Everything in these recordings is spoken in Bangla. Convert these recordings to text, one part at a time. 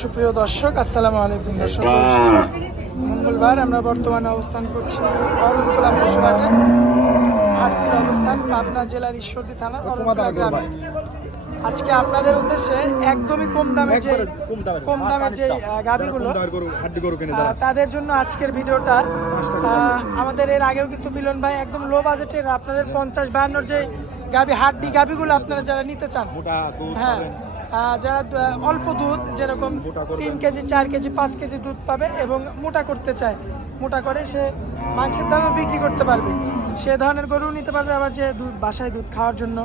সুপ্রিয় দর্শক আসসালামু আলাইকুম দর্শক মঙ্গলবার আমরা বর্তমানে অবস্থান করছি অরণকুলা পশুঘাটে হাটটির অবস্থান পাবনা জেলার ঈশ্বরদী থানা গ্রামে। আজকে আপনাদের উদ্দেশ্যে একদমই কম দামে যে কম দামে যে গাভীগুলো। তাদের জন্য আজকের ভিডিওটা আমাদের এর আগেও কিন্তু মিলন ভাই একদম লো বাজেটের আপনাদের পঞ্চাশ বায়ান্নর যে গাভী হাড্ডি গাভীগুলো আপনারা যারা নিতে চান। হ্যাঁ। যারা অল্প দুধ যেরকম তিন কেজি চার কেজি পাঁচ কেজি দুধ পাবে এবং মোটা করতে চায় মোটা করে সে মাংসের দামে বিক্রি করতে পারবে। সে ধরনের গরু নিতে পারবে আবার যে দুধ বাসায় দুধ খাওয়ার জন্য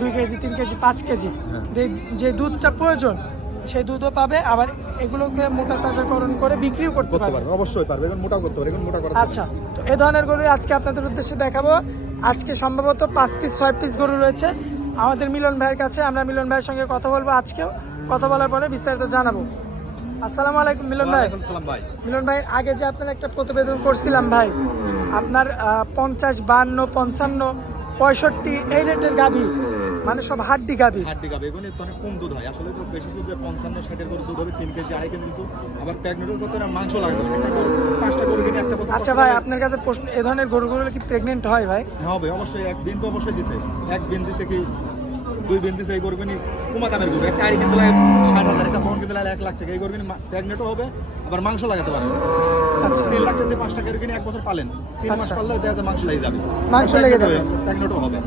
দুই কেজি তিন কেজি পাঁচ কেজি। হ্যাঁ। যে- দুধটা প্রয়োজন সেই দুধও পাবে আবার এগুলোকে মোটা তাজাকরণ করে বিক্রিও করতে পারবে। অবশ্যই পারবে এখন মোটা করতে পারবে এখন মোটা করা আচ্ছা তো এই ধরনের গরু আজকে আপনাদের উদ্দেশ্যে দেখাবো। আজকে সম্ভবত পাঁচ পিস ছয় পিস গরু রয়েছে। আমাদের মিলন ভাইয়ের কাছে আমরা মিলন ভাইয়ের সঙ্গে কথা বলব আজকেও। কথা বলার পরে বিস্তারিত জানাব। আসসালামু আলাইকুম মিলন ভাই। ভাই। মিলন ভাই আগে যে আপনার একটা প্রতিবেদন করছিলাম ভাই আপনার পঞ্চাশ বান্ন পঞ্চান্ন পঁয়ষট্টি এই রেটের গাভী। মানে সব হাড্ডি গাবি হাড্ডি গাবি এগুলো অনেক কম দুধ হয়। আসলে তো বেশি দুধ পঞ্চান্ন ষাটের করে দুধ হবে তিন কেজি আড়াই কেজি কিন্তু আবার প্রেগনেন্টের করতে না মাংস লাগবে একটা গরু পাঁচটা গরু কিনে একটা আচ্ছা ভাই আপনার কাছে প্রশ্ন এ ধরনের গরুগুলো কি প্রেগনেন্ট হয় ভাই? হ্যাঁ হবে অবশ্যই। এক বিন্দু অবশ্যই দিছে। এক বিন্দু দিছে কি দুই বিন দিছে এই গরু কিনি কুমা দামের গরু। একটা আড়ি কিনতে লাগে ষাট হাজার একটা বন কিনতে লাগে এক লাখ টাকা। এই গরু কিনি প্যাকনেটও হবে আবার মাংস লাগাতে পারে। আচ্ছা। তিন লাখ টাকা পাঁচ টাকা কিনে এক বছর পালেন। তিন মাস আচ্ছা। পারলে দেখা মাংস লেগে যাবে। মাংস লেগে যাবে। প্যাকনেটও হবে।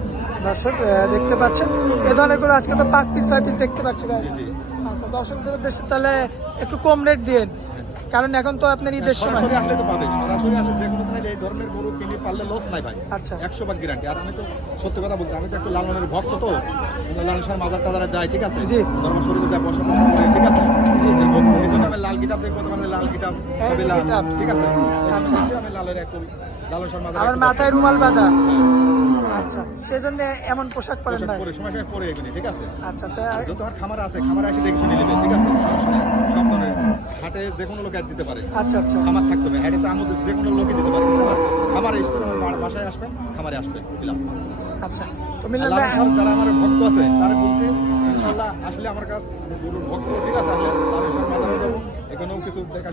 দর্শক দেখতে পাচ্ছেন। এ ধরনের করে আজকে তো পাঁচ পিস ছয় পিস দেখতে পাচ্ছি আচ্ছা দর্শকদের উদ্দেশ্যে তাহলে একটু কম রেট দিন কারণ এখন তো আপনার ঈদের সময়। সরাসরি আসলে তো পাবে সরাসরি আসলে যে কোনো এই ধরনের গরু কিনে পারলে লস নাই ভাই। আচ্ছা। একশো বার গ্যারান্টি আর আমি তো সত্যি কথা বলছি আমি তো একটু লালনের ভক্ত তো। লালন শাহ মাজার টাজারা যায় ঠিক আছে? জি। ধর্ম শরীরে যায় বসা বসে করে ঠিক আছে? জি। এই জন্য আমি লাল গিটাপ দেখব মানে লাল লাল কিতাব। ঠিক আছে? আচ্ছা। আমি লালের মাজার আমার মাথায় রুমাল বাঁধা। আচ্ছা সেই জন্য এমন পোশাক পরেন ভাই পরে সময় সময় পরে এগুলি ঠিক আছে? আচ্ছা আচ্ছা। যেহেতু আমার খামার আছে খামারে এসে দেখে শুনে নেবে ঠিক আছে? সমস্যা নেই সব ধরনের হাটে যে কোনো লোক অ্যাড দিতে পারে। আচ্ছা আচ্ছা। খামার থাকতে হবে। অ্যাডে তো আমাদের যে কোনো লোকই দিতে পারে। খামারে এসে আমার বাসায় আসবেন খামারে আসবেন বিলাস। আচ্ছা। তো মিলন ভাই যারা আমার ভক্ত আছে তারা বলছে ইনশাল্লাহ আসলে আমার কাছে ভক্ত ঠিক আছে? আসলে তাদের সব মাঝে যাব এখানেও কিছু দেখা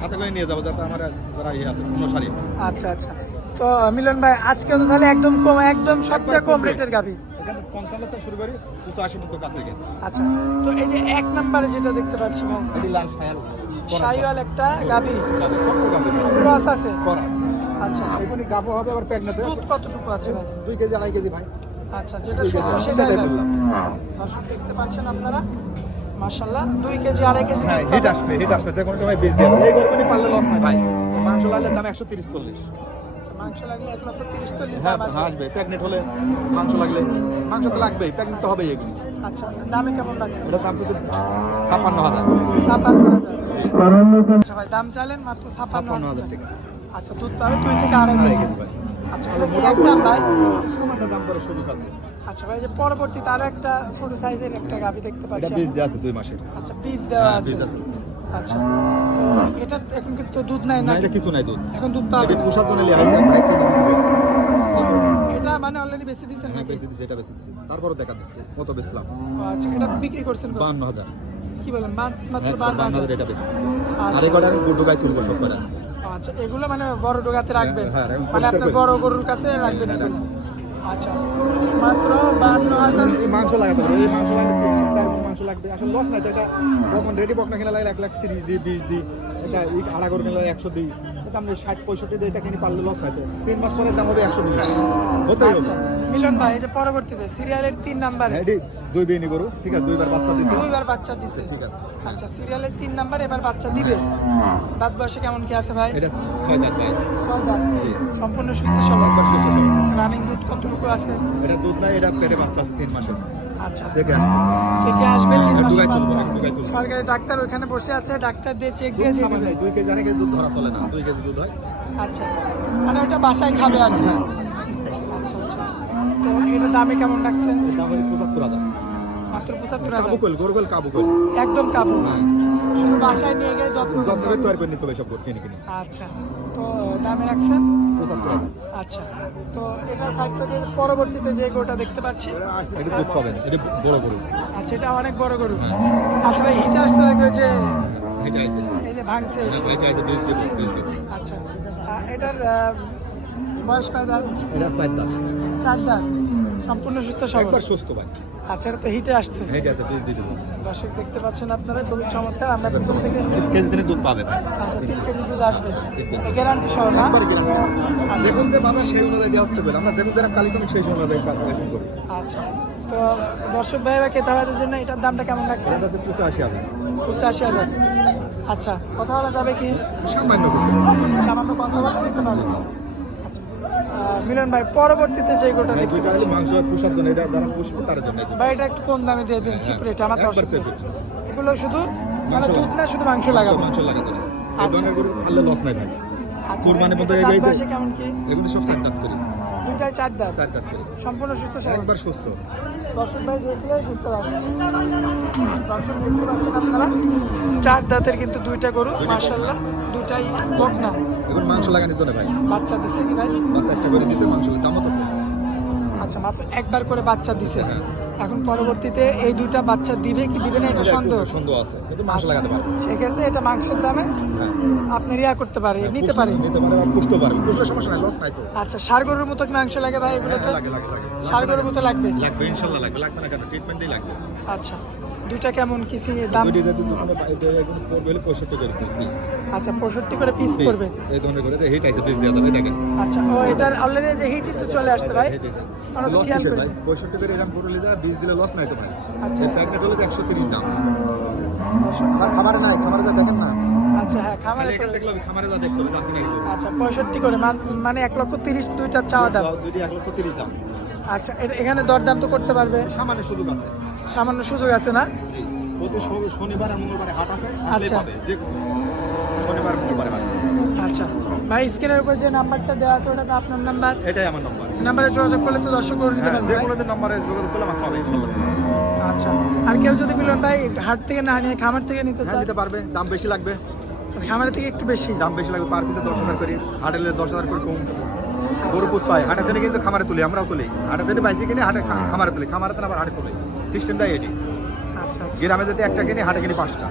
সাথে করে নিয়ে যাব যাতে আমার যারা ইয়ে আছে অনুসারী। আচ্ছা আচ্ছা। তো মিলন ভাই আজকে তো তাহলে একদম কম একদম সবচেয়ে কম রেটের এখানে শুরু করি দুশো আশি মতো কাছে আচ্ছা তো এই যে এক নম্বরে যেটা দেখতে পাচ্ছি এটি লাল সায়াল একটা গাবি, ক্রস আছে। আচ্ছা। এখানে গাবো হবে আবার প্যাকনেটে দুধ কতটুকু আছে ভাই? কেজি আড়াই কেজি ভাই। আচ্ছা যেটা সেটাই বললাম। দর্শক দেখতে পাচ্ছেন আপনারা? মাশাল্লাহ দুই কেজি আড়াই কেজি হ্যাঁ হিট আসবে হিট আসবে। যে কোনো সময় বীজ দিয়ে এই গরুগুলি পারলে লস নাই ভাই। মাংস লাগলে দাম একশো তিরিশ চল্লিশ। আচ্ছা, মাংস লাগলে এক লক্ষ তিরিশ চল্লিশ হ্যাঁ দাম আসবে। হ্যাঁ প্যাকনেট হলে মাংস লাগলে মাংস তো লাগবেই প্যাকনেট তো হবেই এগুলি। আচ্ছা দামে কেমন লাগছে? ওটার দাম শুধু ছাপ্পান্ন হাজার। ছাপান্ন হাজার। আচ্ছা ভাই দাম চাইলেন মাত্র ছাপ্পান্ন হাজার হাজার টাকা। আচ্ছা দুধ পাবে দুই থেকে আড়াই কেজি। কেজি ভাই। আচ্ছা এটা কি এক দাম ভাই? দাম করে সুযোগ আছে। আচ্ছা ভাই যে পরবর্তীতে আরও একটা ছোট সাইজের একটা গাভি দেখতে এটা পাচ্ছি বীজ দেওয়া আছে দুই মাসের। আচ্ছা পিস দেওয়া হ্যাঁ, আছে। বীজ আছে। আচ্ছা তো এটা এখন কিন্তু দুধ নাই না এটা কিছু নাই দুধ। এখন দুধ পাবে এটা জন্য লিয়ে এটা মানে অলরেডি বেশি দিচ্ছেন হ্যাঁ নাকি? বেশি দিচ্ছে এটা বেশি দিচ্ছে তারপরে দেখা দিচ্ছে কত বেচলাম। আচ্ছা এটা বিক্রি করছেন কত? বান্ন হাজার। কি বলেন মাত্র হ্যাঁ, এটা বেশি দিচ্ছে আচ্ছা। আর এই কটা আমি গুড্ডু তুলবো সব কটা। আচ্ছা এগুলো মানে বড় ডোগাতে রাখবেন। হ্যাঁ, হ্যাঁ, মানে আপনার। বড় গরুর কাছে রাখবেন। আচ্ছা। মাত্র বান্ন হাজার মাংস লাগাতে হবে এই মাংস লাগবে চার মাংস লাগবে। আসলে লস নাই তো এটা তখন রেডি বকনা কিনে লাগলে এক লাখ তিরিশ দিই বিশ দিই। এটা ইট আড়া করে একশো দিই। এটা আমি ষাট পঁয়ষট্টি দিই এটা কিনে পারলে লস নাই তো। তিন মাস পরে দাম হবে একশো বিশ। হতেই হবে। আচ্ছা মিলন ভাই এই যে পরবর্তীতে সিরিয়ালের তিন নাম্বার হ্যাঁ, দুই বিয়ে গরু। ঠিক আছে দুইবার বাচ্চা দিছে। দুইবার বাচ্চা দিছে। ঠিক আছে। আচ্ছা সিরিয়ালের তিন নাম্বার এবার বাচ্চা দিবে? দাঁত বয়সে কেমন কি আছে ভাই? এটা ছয় দাঁত ভাই। ছয় দাঁত। জি। সম্পূর্ণ সুস্থ সবল। শেষ হয়ে রানিং দুধ কতটুকু আছে? এটা দুধ নাই এটা পেটে বাচ্চা আছে তিন মাসের। আচ্ছা। দেখে আসবে। চেকে আসবে তিন মাসের বাচ্চা। সরকারি ডাক্তার ওখানে বসে আছে ডাক্তার দিয়ে চেক দিয়ে দিয়ে দিবে। দুই কেজি কেজি দুধ ধরা চলে না দুই কেজি দুধ হয়। আচ্ছা। মানে ওটা বাসায় খাবে আর কি। হ্যাঁ। আচ্ছা আচ্ছা। তো এটা দামে কেমন এর দাম হলো পঁচাত্তর হাজার। মাত্র পঁচাত্তর কাবু হাজার? কইল গরু কইল কাবু কইল একদম কাবু। হ্যাঁ। শুধু বাসায় নিয়ে গিয়ে যত্ন যত্ন করে তৈরি করে নিতে হবে সব কিনে কিনে। আচ্ছা। তো দামে রাখছেন? পঁচাত্তর আচ্ছা। তো এটা সাইড থেকে পরবর্তীতে যে গরুটা দেখতে পাচ্ছি। এটা দুধ পাবেন এটা বড় গরু। আচ্ছা এটা অনেক বড় গরু। হ্যাঁ। আচ্ছা ভাই হিটে আসতে দেখবে যে এই যে ভাঙছে? আচ্ছা। এটার বয়স কয় দাঁত? এটা সাইড দাম চার দাঁত। সম্পূর্ণ সুস্থ সবল? একবার সুস্থ ভাই। আচ্ছা এটা তো হিটে আসছে এটা আছে বীজ দিয়ে দেবো। দর্শক দেখতে পাচ্ছেন আপনারা খুবই চমৎকার। আমরা পিছন থেকে কেজি দিনে দুধ পাবে আচ্ছা তিন কেজি দুধ আসবে। গ্যারান্টি সহ না? একবার কিনা যেমন যে বাজার সেই অনুযায়ী দেওয়া হচ্ছে বলে। আমরা যেমন যেরকম কালিকমি সেই অনুযায়ী ক্যালকুলেশন করি। আচ্ছা। তো দর্শক ভাই বা ক্রেতাবাদের জন্য এটার দামটা কেমন লাগছে? এটা হচ্ছে পঁচাশি হাজার। পঁচাশি হাজার। আচ্ছা কথা বলা যাবে কি? সামান্য সামান্য কথা বলা দিতে আচ্ছা আহ, মিলন ভাই পরবর্তীতে যে গোটা এই দেখতে পাচ্ছি। মাংস আর পুষার জন্য এটা যারা পুষবে তার জন্য ভাই এটা একটু কম দামে দিয়ে দিন চিপ রেট আমার দর্শক এগুলো শুধু মানে দুধ না শুধু মাংস লাগাবো। মাংস লাগাতে। এই আচ্ছা। ধরনের গরু খালে লস নাই ভাই। আচ্ছা কুরবানির মতো এই বয়সে কেমন কি? এগুলো সব সাত দাঁত করি। দুইটাই চার দাঁত। সাত দাঁত করি। সম্পূর্ণ সুস্থ সবল। একবার সুস্থ। দর্শক ভাই দেখলে বুঝতে পারবেন দর্শক দেখতে পাচ্ছেন আপনারা? চার দাঁতের কিন্তু দুইটা গরু মার্শাল্লাহ দুইটাই বকনা। এখন মাংস লাগানোর জন্য ভাই। বাচ্চা দিছে কি ভাই? বাস একটা করে দিছে মাংস দামও তো আচ্ছা মাত্র একবার করে বাচ্চা দিছে। হ্যাঁ। এখন পরবর্তীতে এই দুইটা বাচ্চা দিবে কি দিবে না এটা সন্দেহ। সন্দেহ আছে কিন্তু মাংস আচ্ছা। লাগাতে পারবে। সেক্ষেত্রে এটা মাংসের দামে হ্যাঁ। আপনি রিয়া করতে পারে নিতে পারে। নিতে পারে বা পুষতে পারবে পুষলে সমস্যা নাই লস নাই তো। আচ্ছা সার গরুর মতো কি মাংস লাগে ভাই হ্যাঁ, এগুলোতে? লাগে লাগে লাগে। সার গরুর মতো লাগবে? লাগবে ইনশাল্লাহ লাগবে। লাগবে না কেন ট্রিটমেন্টই লাগবে। আচ্ছা। দুইটা কেমন কিছু দাম? আচ্ছা পঁয়ষট্টি করে পিস এই ধরনের করে হিট আছে পিস দেওয়া যাবে দেখেন। আচ্ছা ও এটার অলরেডি যে হিটই তো চলে আসছে ভাই। আমরা লস কিসের ভাই পঁয়ষট্টি করে এরকম করে যা বীজ দিলে লস নাই তো ভাই। আচ্ছা প্যাকেট হলে একশো তিরিশ দাম। দর্শক, আর খাবারে নাই খাবারে যা দেখেন না। আচ্ছা হ্যাঁ খামারে যা দেখতে হবে আচ্ছা পঁয়ষট্টি করে মানে এক লক্ষ তিরিশ দুইটার চাওয়া দাম। দুইটি এক লক্ষ তিরিশ দাম। আচ্ছা এখানে দরদাম তো করতে পারবে। সামান্য সুযোগ আছে। সামান্য সুযোগ আছে না। প্রতি শনিবার আর মঙ্গলবারে হাট আছে আচ্ছা। যে শনিবার মঙ্গলবারে হাট। আচ্ছা। ভাই স্ক্রিনের উপর যে নাম্বারটা দেওয়া আছে ওটা তো আপনার নাম্বার? এটাই আমার নম্বর। নাম্বারে যোগাযোগ করলে তো দর্শক করে নিতে হ্যাঁ পারবে যে? কোনো নম্বরে যোগাযোগ করলে আমার পাবে ইনশাল্লাহ। আচ্ছা। আর কেউ যদি মিলন ভাই হাট থেকে না নিয়ে খামার থেকে নিতে হ্যাঁ চায় নিতে পারবে দাম বেশি লাগবে। খামারের থেকে একটু বেশি। দাম বেশি লাগবে পার পিসে দশ হাজার করে হাটে দশ হাজার করে কম। গরু পুষ পায়। হাটা থেকে কিন্তু খামারে তুলি আমরাও তুলি। হাটা থেকে বাইসে কিনে হাটে খামারে তুলি। খামারে তো আবার হাটে তুলি। সিস্টেমটাই এটি। আচ্ছা আচ্ছা। গ্রামে যদি একটা কিনে হাটে কিনে পাঁচটা।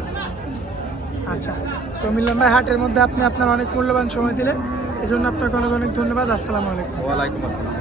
আচ্ছা। তো মিলন ভাই হাটের মধ্যে আপনি আপনার অনেক মূল্যবান সময় দিলেন। এই জন্য আপনাকে অনেক অনেক ধন্যবাদ। আসসালামু আলাইকুম। ওয়ালাইকুম আসসালাম।